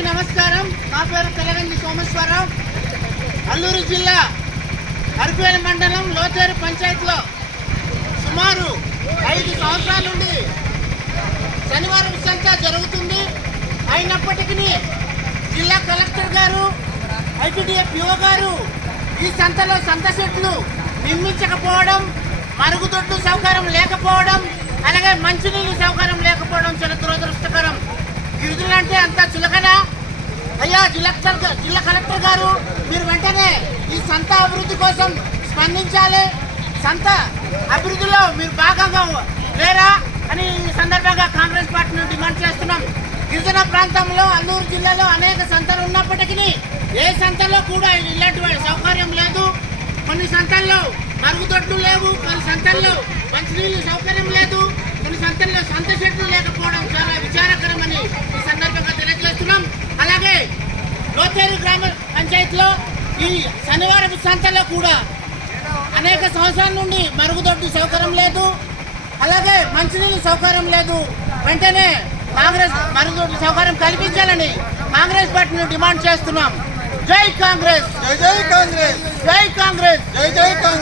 అందరికీ నమస్కారం. నా పేరు తెలగంది సోమేశ్వరరావు. అల్లూరు జిల్లా అరిపేరు మండలం లోతేరు పంచాయతీలో సుమారు 5 సంవత్సరాల నుండి శనివారం సంత జరుగుతుంది. అయినప్పటికీ జిల్లా కలెక్టర్ గారు, ఐటీడీఎఫ్ పిఓ గారు ఈ సంతలో సంత సెట్లు నిర్మించకపోవడం, మరుగుదొడ్లు సౌకర్యం లేకపోవడం, అలాగే మంచినీళ్ళు సౌకర్యం లేకపోవడం చాలా దురదృష్టకరం. గిరిజనులంటే అంత చులకన. అయ్యా జిల్లా కలెక్టర్ గారు, మీరు వెంటనే ఈ సంత అభివృద్ధి కోసం స్పందించాలి. సంత అభివృద్ధిలో మీరు భాగంగా లేరా అని ఈ సందర్భంగా కాంగ్రెస్ పార్టీని డిమాండ్ చేస్తున్నాం. గిరిజన ప్రాంతంలో అల్లూరు జిల్లాలో అనేక సంతలు ఉన్నప్పటికీ ఏ సంతలో కూడా ఇలాంటి సౌకర్యం లేదు. కొన్ని సంతల్లో మరుగుదొడ్లు లేవు, కొన్ని సంతల్లో మంచినీళ్ళు సౌకర్యం లేదు, కొన్ని సంతల్లో సంత చెట్లు లేకపోవడం చాలా విచారకరమని ఈ సందర్భంగా తెలియజేస్తున్నాం. అలాగే లోతేరు గ్రామ పంచాయతీలో ఈ శనివారం సంతలో కూడా అనేక సంవత్సరాల నుండి మరుగుదొడ్డు సౌకర్యం లేదు, అలాగే మంచినీళ్ళు సౌకర్యం లేదు. వెంటనే కాంగ్రెస్ మరుగుదొడ్డు సౌకర్యం కల్పించాలని కాంగ్రెస్ పార్టీని డిమాండ్ చేస్తున్నాం. జై కాంగ్రెస్, జై జై కాంగ్రెస్, జై కాంగ్రెస్, జై జై కాంగ్రెస్.